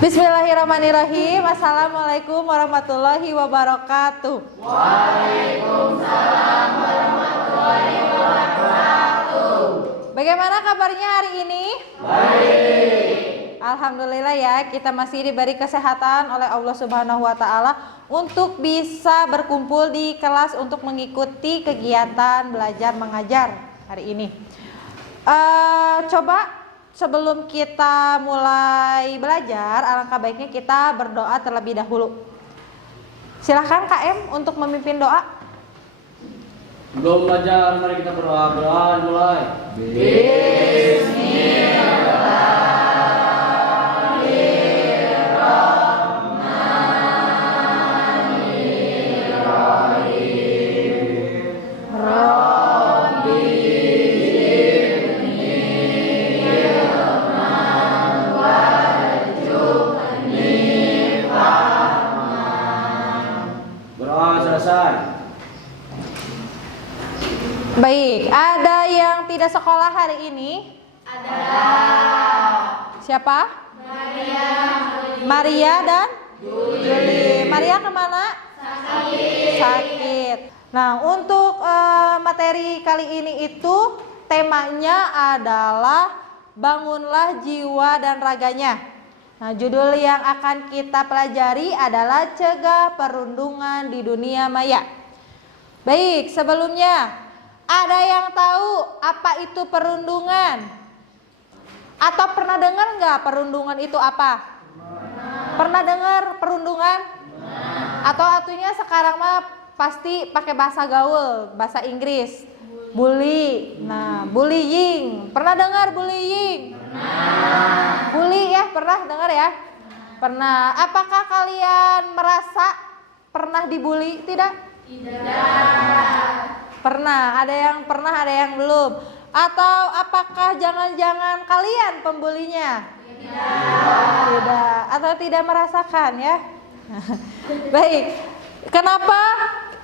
Bismillahirrahmanirrahim. Assalamualaikum warahmatullahi wabarakatuh. Waalaikumsalam warahmatullahi wabarakatuh. Bagaimana kabarnya hari ini? Baik. Alhamdulillah ya, kita masih diberi kesehatan oleh Allah Subhanahu wa taala untuk bisa berkumpul di kelas untuk mengikuti kegiatan belajar mengajar hari ini. Coba sebelum kita mulai belajar, alangkah baiknya kita berdoa terlebih dahulu. Silahkan KM untuk memimpin doa. Belum belajar, mari kita berdoa. Mulai. Berdoa selesai. Baik, ada yang tidak sekolah hari ini? Ada. Siapa? Maria dan Juli. Maria kemana? Sakit. Nah, untuk materi kali ini itu temanya adalah bangunlah jiwa dan raganya. Nah, judul yang akan kita pelajari adalah cegah perundungan di dunia maya. Baik, sebelumnya ada yang tahu apa itu perundungan? Atau pernah dengar nggak perundungan itu apa? Pernah dengar perundungan? Atau artinya sekarang mah pasti pakai bahasa gaul, bahasa Inggris. Bully. Nah, bullying. Pernah dengar bullying? Pernah. Bully ya, pernah dengar ya? Pernah. Apakah kalian merasa pernah dibully? Tidak? Tidak. Pernah. Ada yang pernah, ada yang belum. Atau apakah jangan-jangan kalian pembulinya? Tidak. Atau tidak merasakan ya? Baik. Kenapa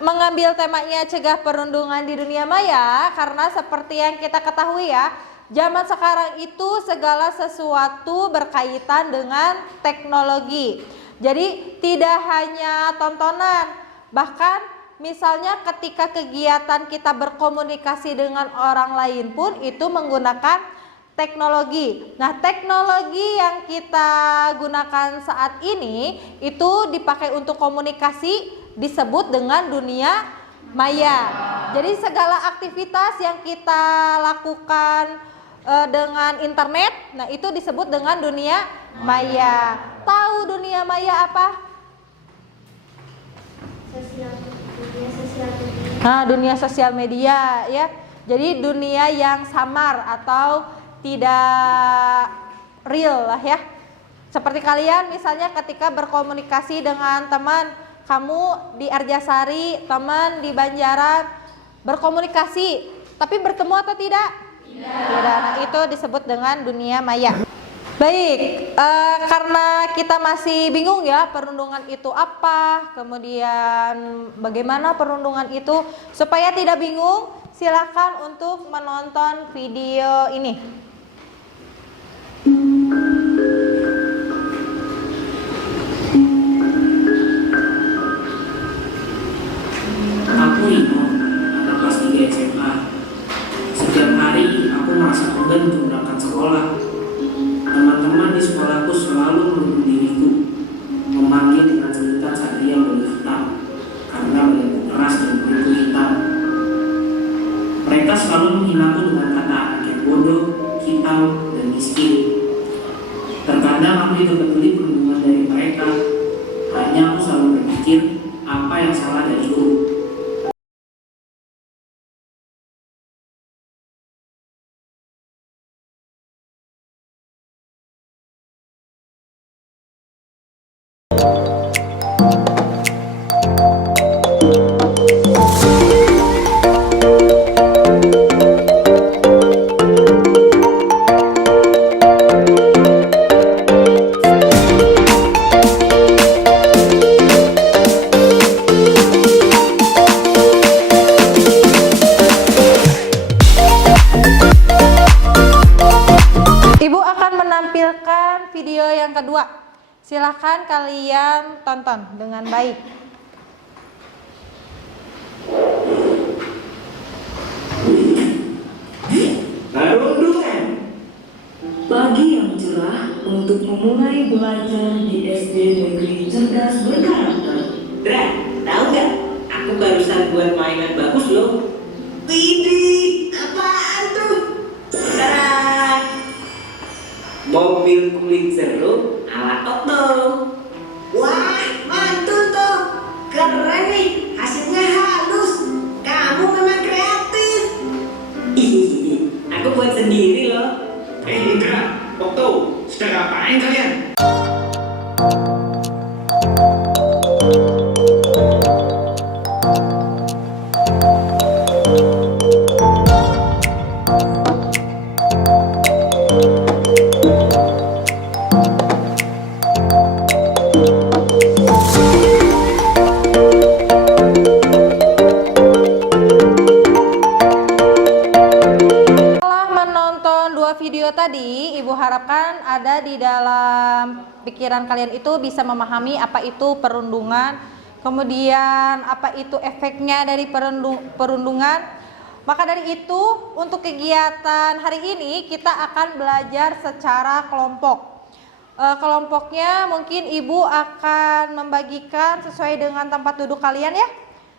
mengambil temanya cegah perundungan di dunia maya? Karena seperti yang kita ketahui ya, zaman sekarang itu segala sesuatu berkaitan dengan teknologi. Jadi tidak hanya tontonan, bahkan misalnya ketika kegiatan kita berkomunikasi dengan orang lain pun itu menggunakan teknologi. Nah, teknologi yang kita gunakan saat ini itu dipakai untuk komunikasi disebut dengan dunia maya. Jadi segala aktivitas yang kita lakukan dengan internet, nah itu disebut dengan dunia maya. Tahu dunia maya apa? Dunia sosial media ya. Jadi dunia yang samar atau tidak real lah ya. Seperti kalian misalnya ketika berkomunikasi dengan teman, kamu di Arjasari, teman di Banjaran, berkomunikasi, tapi bertemu atau tidak? Tidak. Nah, itu disebut dengan dunia maya. Baik, karena kita masih bingung ya perundungan itu apa, kemudian bagaimana perundungan itu, supaya tidak bingung, silakan untuk menonton video ini. Aku Ino, anak kelas 3 SMA. Setiap hari aku merasa enggan untuk berangkat sekolah. Teman-teman di sekolahku selalu menuduh diriku, memanggil dengan sebutan Satria Bola Hitam karena badanku keras dan kulitku hitam. Mereka selalu menghinaku dengan kata anak yang bodoh, hitam, dan miskin. Terkadang aku juga peduli perundungan dari mereka. Hanya aku selalu berpikir apa yang salah dariku. Silahkan kalian tonton dengan baik. Perundungan. Pagi yang cerah untuk memulai belajar di SD Negeri Cerdas Berkarakter. Dra, tahu nggak? Aku barusan buat mainan bagus loh. Widih, apaan tuh? Tara, mobil kulit seru ala Otto. Wah, mantul tuh. Keren nih, hasilnya halus. Kamu memang kreatif. Hihihi, aku buat sendiri loh. Indra, Okto, sedang apain kalian? Setelah menonton dua video tadi, Ibu harapkan ada di dalam pikiran kalian itu bisa memahami apa itu perundungan, kemudian apa itu efeknya dari perundungan. Maka dari itu, untuk kegiatan hari ini kita akan belajar secara kelompok. Kelompoknya mungkin Ibu akan membagikan sesuai dengan tempat duduk kalian ya.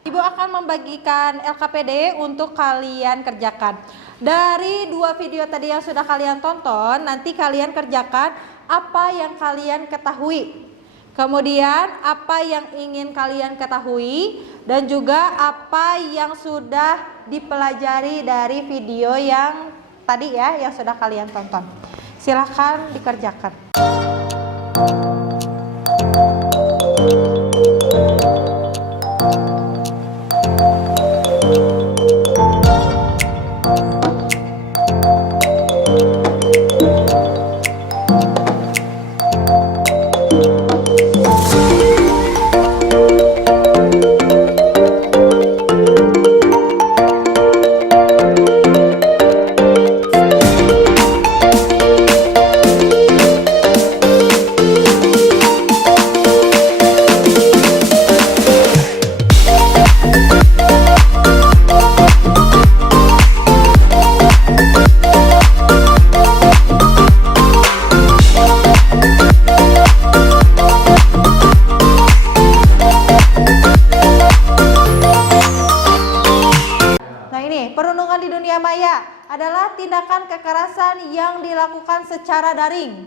Ibu akan membagikan LKPD untuk kalian kerjakan. Dari dua video tadi yang sudah kalian tonton, nanti kalian kerjakan apa yang kalian ketahui. Kemudian apa yang ingin kalian ketahui dan juga apa yang sudah dipelajari dari video yang tadi ya, yang sudah kalian tonton. Silahkan dikerjakan. Perundungan di dunia maya adalah tindakan kekerasan yang dilakukan secara daring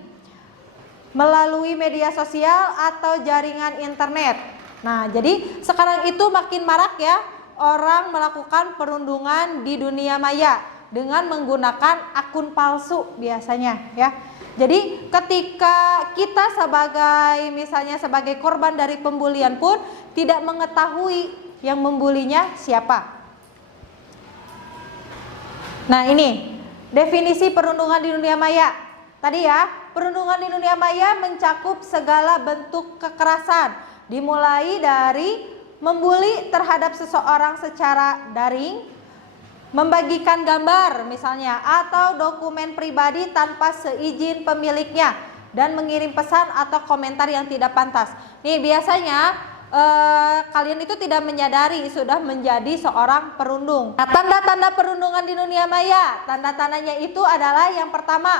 melalui media sosial atau jaringan internet. Nah, jadi sekarang itu makin marak ya orang melakukan perundungan di dunia maya dengan menggunakan akun palsu biasanya ya. Jadi ketika kita sebagai korban dari pembulian pun tidak mengetahui yang membulinya siapa. Nah, ini definisi perundungan di dunia maya. Tadi ya, perundungan di dunia maya mencakup segala bentuk kekerasan, dimulai dari membuli terhadap seseorang secara daring, membagikan gambar misalnya atau dokumen pribadi tanpa seizin pemiliknya, dan mengirim pesan atau komentar yang tidak pantas. Nih biasanya kalian itu tidak menyadari sudah menjadi seorang perundung. Nah, tanda-tanda perundungan di dunia maya, tanda-tandanya itu adalah yang pertama,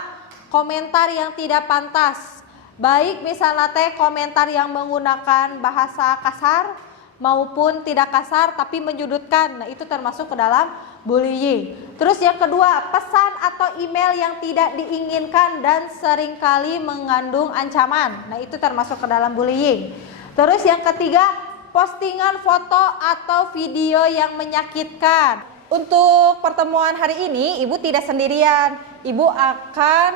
komentar yang tidak pantas. Baik misalnya komentar yang menggunakan bahasa kasar maupun tidak kasar tapi menyudutkan. Nah, itu termasuk ke dalam bullying. Terus yang kedua, pesan atau email yang tidak diinginkan dan seringkali mengandung ancaman. Nah, itu termasuk ke dalam bullying. Terus yang ketiga, postingan foto atau video yang menyakitkan. Untuk pertemuan hari ini, Ibu tidak sendirian. Ibu akan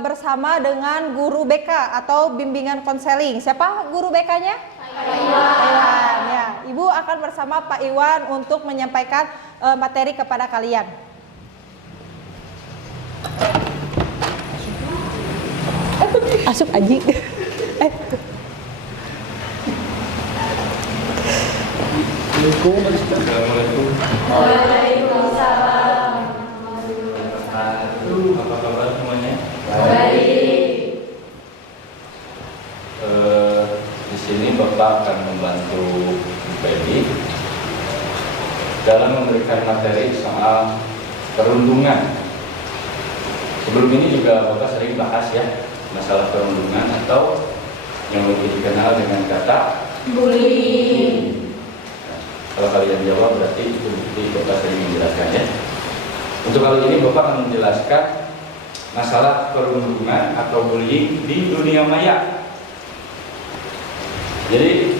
bersama dengan guru BK atau bimbingan konseling. Siapa guru BK-nya? Pak Iwan. Ya, Ibu akan bersama Pak Iwan untuk menyampaikan materi kepada kalian. Asup Aji. Assalamualaikum. Waalaikumsalam. Apa kabar semuanya? Baik. sini Bapak akan membantu Feby dalam memberikan materi soal perundungan. Sebelum ini juga Bapak sering bahas ya masalah perundungan atau yang lebih dikenal dengan kata bullying. Kalau kalian jawab berarti itu bukti Bapak sering menjelaskan ya. Untuk kali ini Bapak akan menjelaskan masalah perundungan atau bullying di dunia maya. Jadi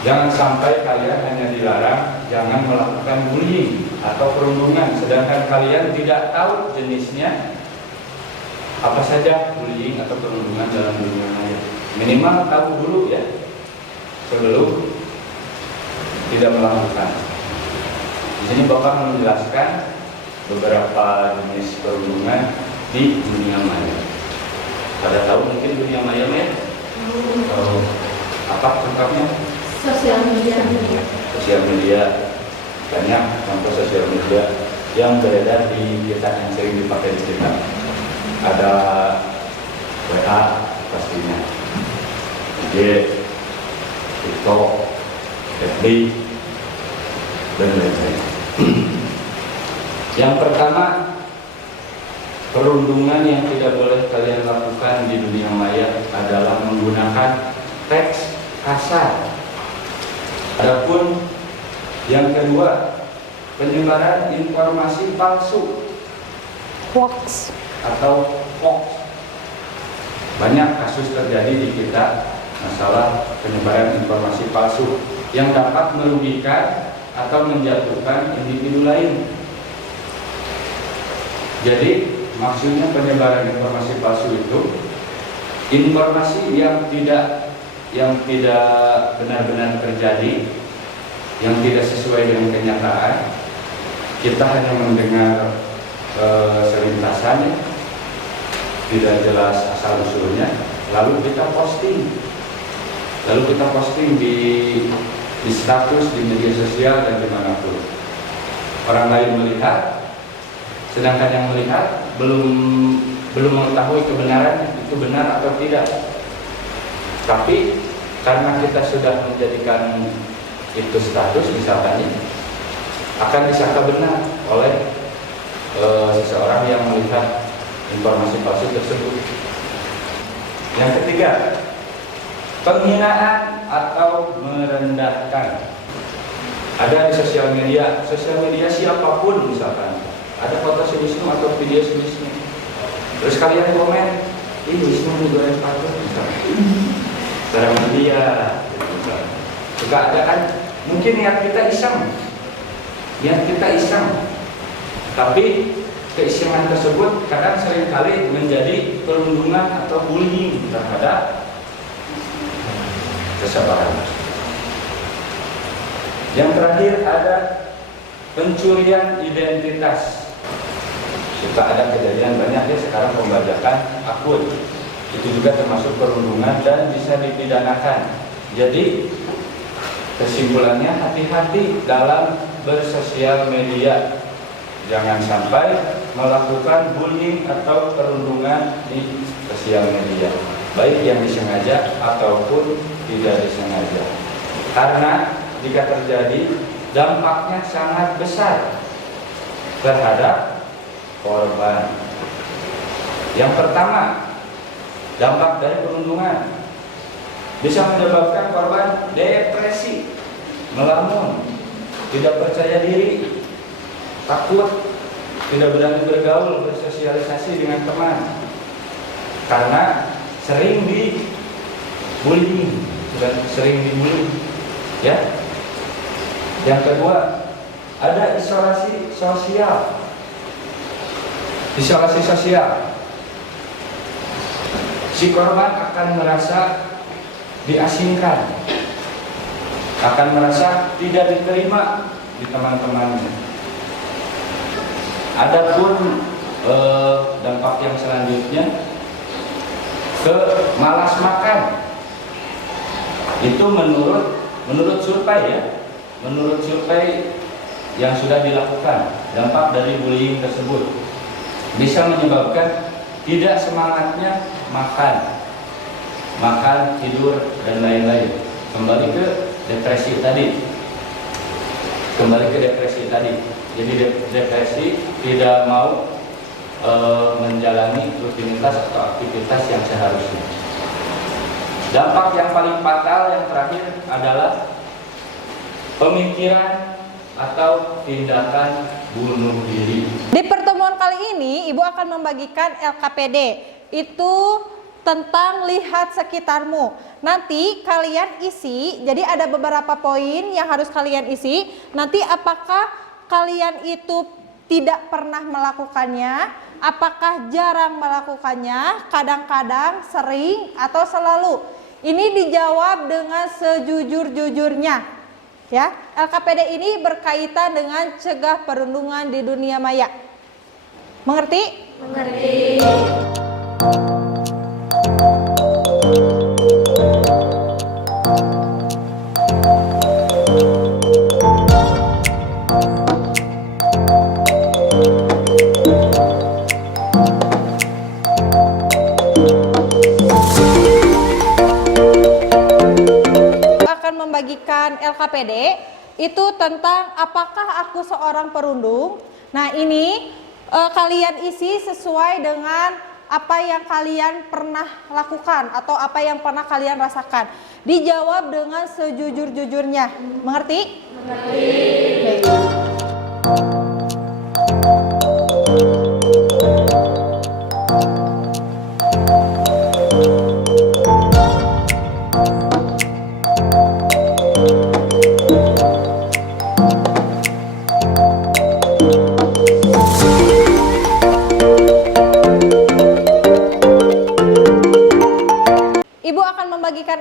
jangan sampai kalian hanya dilarang jangan melakukan bullying atau perundungan, sedangkan kalian tidak tahu jenisnya apa saja bullying atau perundungan dalam dunia maya. Minimal tahu dulu ya sebelum tidak melakukan. Di sini Bapak menjelaskan beberapa jenis perundungan di dunia maya. Pada tahu mungkin dunia maya ya? Apa contohnya? Sosial media. Sosial media, banyak contoh sosial media yang beredar di kita yang sering dipakai di kita. Ada WA pastinya, IG, TikTok, FB, dan lain-lain. Yang pertama, perundungan yang tidak boleh kalian lakukan di dunia maya adalah menggunakan teks kasar. Adapun yang kedua, penyebaran informasi palsu Hoax. atau hoax. Banyak kasus terjadi di kita masalah penyebaran informasi palsu yang dapat merugikan atau menjatuhkan individu lain. Jadi maksudnya penyebaran informasi palsu itu informasi yang tidak benar-benar terjadi, yang tidak sesuai dengan kenyataan. Kita hanya mendengar selintasannya, tidak jelas asal usulnya, lalu kita posting di status, di media sosial dan dimanapun. Orang lain melihat, sedangkan yang melihat belum mengetahui kebenaran itu benar atau tidak. Tapi karena kita sudah menjadikan itu status misalkan, akan disangka benar oleh seseorang yang melihat informasi palsu tersebut. Yang ketiga, penghinaan atau merendahkan. Ada di sosial media siapapun misalkan, ada foto si Wisnu atau video si Wisnu, terus kalian komen, ini Wisnu juga yang patut misalkan. Cara media, juga ada kan? Mungkin niat kita iseng, tapi keisengan tersebut kadang seringkali menjadi perundungan atau bullying terhadap seseorang. Yang terakhir ada pencurian identitas. Suka ada kejadian banyak ya sekarang pembajakan akun. Itu juga termasuk perundungan dan bisa dipidanakan. Jadi kesimpulannya hati-hati dalam bersosial media. Jangan sampai melakukan bullying atau perundungan di sosial media, baik yang disengaja ataupun tidak disengaja. Karena jika terjadi dampaknya sangat besar terhadap korban. Yang pertama, dampak dari perundungan bisa menyebabkan korban depresi, melamun, tidak percaya diri, takut, tidak berani bergaul, bersosialisasi dengan teman karena sering dibullying dan sering dibully. Ya. Yang kedua, ada isolasi sosial. Isolasi sosial. Si korban akan merasa diasingkan, akan merasa tidak diterima di teman-temannya. Adapun dampak yang selanjutnya ke malas makan. Itu menurut survei ya, menurut survei yang sudah dilakukan, dampak dari bullying tersebut bisa menyebabkan tidak semangatnya makan. makan, tidur, dan lain-lain. Kembali ke depresi tadi. Jadi depresi tidak mau menjalani rutinitas atau aktivitas yang seharusnya. Dampak yang paling fatal yang terakhir adalah pemikiran atau tindakan bunuh diri. Di pertemuan kali ini, Ibu akan membagikan LKPD. Itu tentang lihat sekitarmu. Nanti kalian isi, jadi ada beberapa poin yang harus kalian isi. Nanti apakah kalian itu tidak pernah melakukannya, apakah jarang melakukannya, kadang-kadang, sering, atau selalu. Ini dijawab dengan sejujur-jujurnya. Ya, LKPD ini berkaitan dengan cegah perundungan di dunia maya. Mengerti? Mengerti. Membagikan LKPD itu tentang apakah aku seorang perundung. Nah ini kalian isi sesuai dengan apa yang kalian pernah lakukan atau apa yang pernah kalian rasakan. Dijawab dengan sejujur-jujurnya. Mengerti? Mengerti.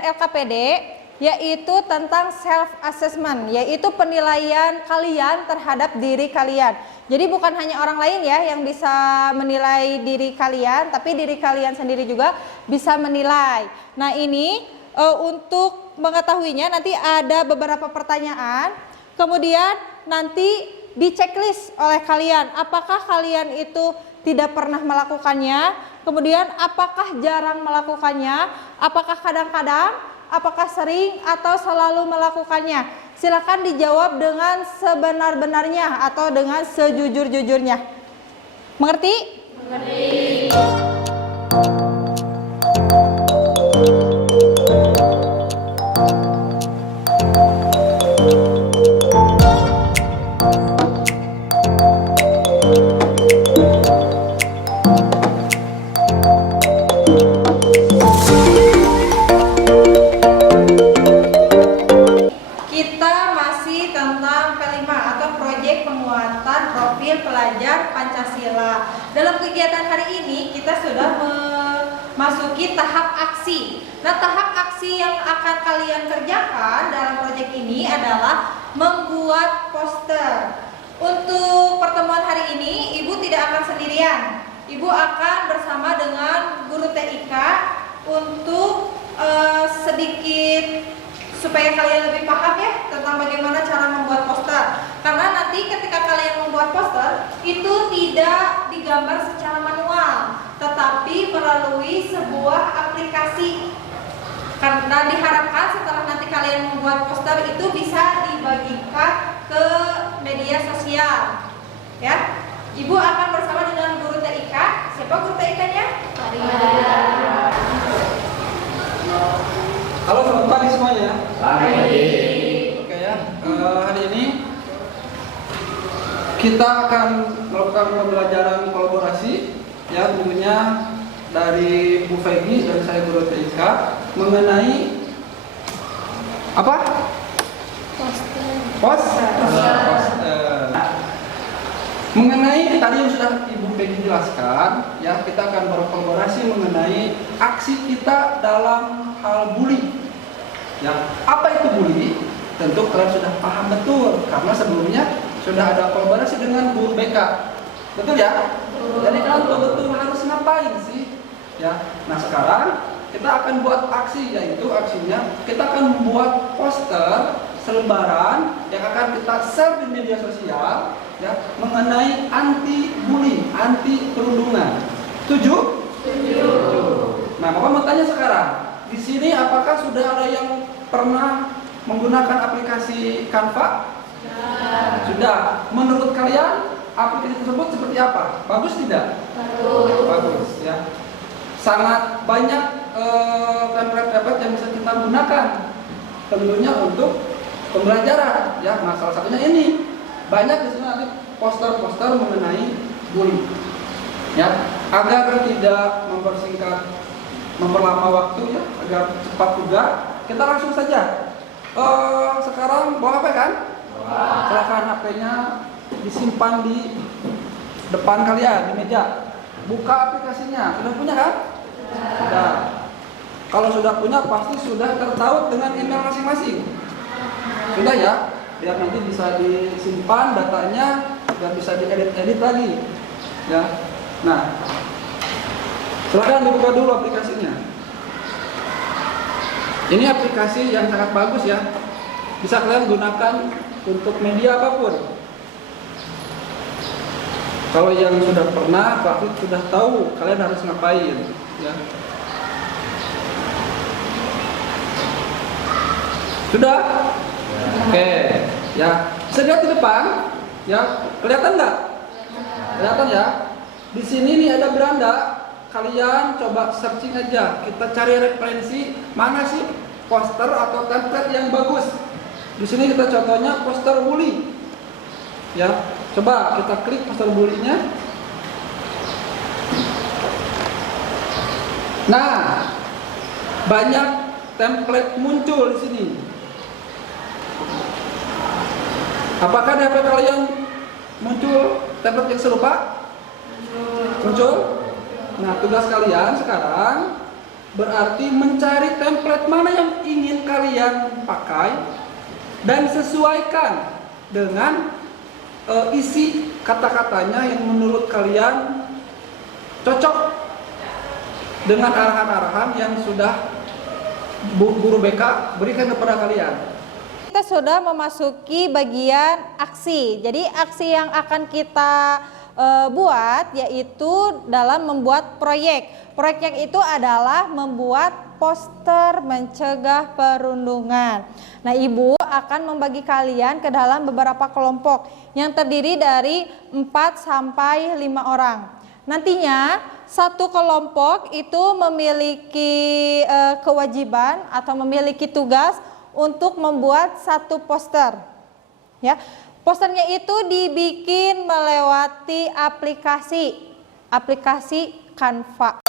LKPD yaitu tentang self assessment, yaitu penilaian kalian terhadap diri kalian. Jadi bukan hanya orang lain ya yang bisa menilai diri kalian, tapi diri kalian sendiri juga bisa menilai. Nah ini untuk mengetahuinya nanti ada beberapa pertanyaan, kemudian nanti di checklist oleh kalian apakah kalian itu tidak pernah melakukannya, kemudian apakah jarang melakukannya, apakah kadang-kadang, apakah sering atau selalu melakukannya. Silakan dijawab dengan sebenar-benarnya atau dengan sejujur-jujurnya. Mengerti? Mengerti. Pelajar Pancasila. Dalam kegiatan hari ini kita sudah memasuki tahap aksi. Nah, tahap aksi yang akan kalian kerjakan dalam proyek ini adalah membuat poster. Untuk pertemuan hari ini, Ibu tidak akan sendirian. Ibu akan bersama dengan guru TIK untuk sedikit supaya kalian lebih paham ya tentang bagaimana cara membuat poster. Karena nanti ketika kalian membuat poster itu tidak digambar secara manual, tetapi melalui sebuah aplikasi. Karena diharapkan setelah nanti kalian membuat poster itu bisa dibagikan ke media sosial. Ya, Ibu akan bersama dengan guru TIK. Siapa guru TIK-nya? Halo, selamat pagi semuanya. Selamat pagi. Oke ya, hari ini kita akan melakukan pembelajaran kolaborasi ya, tentunya dari Bu Feby dan saya guru TIK mengenai apa? Poster. Mengenai tadi yang sudah Ibu Feby jelaskan ya, kita akan berkolaborasi mengenai aksi kita dalam hal bully. Ya, apa itu bully? Tentu kalian sudah paham betul karena sebelumnya sudah ada kolaborasi dengan guru BK. Betul ya? Jadi kalian betul-betul harus ngapain sih? Ya. Nah, sekarang kita akan buat aksi, yaitu aksinya kita akan membuat poster selembaran yang akan kita share di media sosial ya, mengenai anti bully, anti perundungan. Setuju? Setuju. Nah, Bapak mau tanya sekarang, di sini apakah sudah ada yang pernah menggunakan aplikasi Canva? Sudah. Menurut kalian aplikasi tersebut seperti apa? Bagus tidak? Bagus ya. Sangat banyak template-template yang bisa kita gunakan tentunya untuk pembelajaran ya. Nah, salah satunya ini. Banyak di sini nanti poster-poster mengenai bullying. Ya, agar tidak memperlama waktu ya, agar cepat juga, kita langsung saja. Sekarang bawa HP kan? Silakan HP-nya disimpan di depan kalian di meja. Buka aplikasinya. Sudah punya kan? Sudah. Kalau sudah punya pasti sudah tertaut dengan email masing-masing. Sudah ya? Biar nanti bisa disimpan datanya dan bisa diedit-edit lagi. Ya. Nah, silakan dibuka dulu aplikasinya. Ini aplikasi yang sangat bagus ya. Bisa kalian gunakan untuk media apapun. Kalau yang sudah pernah pasti sudah tahu kalian harus ngapain ya. Sudah? Oke, ya. Bisa lihat di depan ya. Kelihatan nggak? Kelihatan ya. Di sini nih ada beranda. Kalian coba searching aja. Kita cari referensi mana sih poster atau template yang bagus. Di sini kita contohnya poster bully. Ya, coba kita klik poster bully-nya. Nah, banyak template muncul di sini. Apakah di HP kalian muncul template yang serupa? Muncul? Nah, tugas kalian sekarang berarti mencari template mana yang ingin kalian pakai dan sesuaikan dengan isi kata-katanya yang menurut kalian cocok dengan arahan-arahan yang sudah guru BK berikan kepada kalian. Kita sudah memasuki bagian aksi. Jadi aksi yang akan kita buat yaitu dalam membuat proyek. Proyek itu adalah membuat poster mencegah perundungan. Nah, Ibu akan membagi kalian ke dalam beberapa kelompok yang terdiri dari 4 sampai 5 orang. Nantinya satu kelompok itu memiliki kewajiban atau memiliki tugas untuk membuat satu poster. Ya. Posternya itu dibikin melewati aplikasi Canva.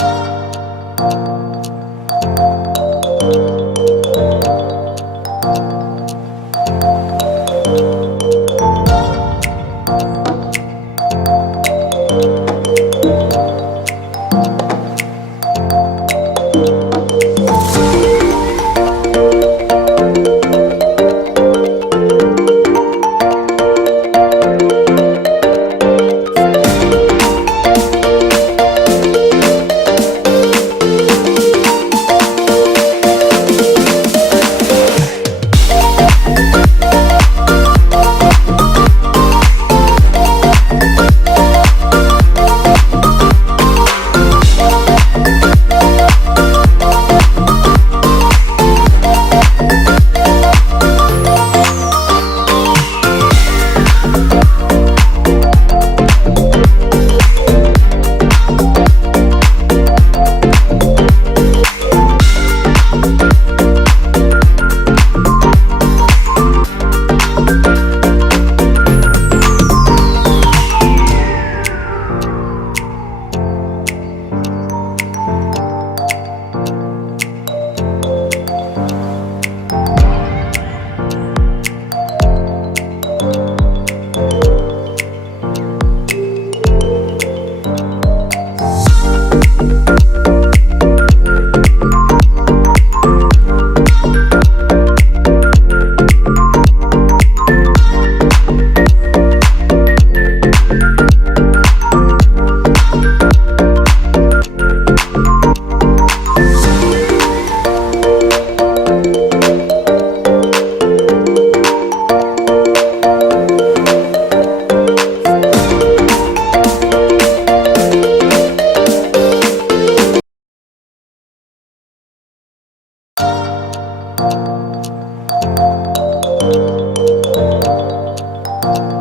wabarakatuh.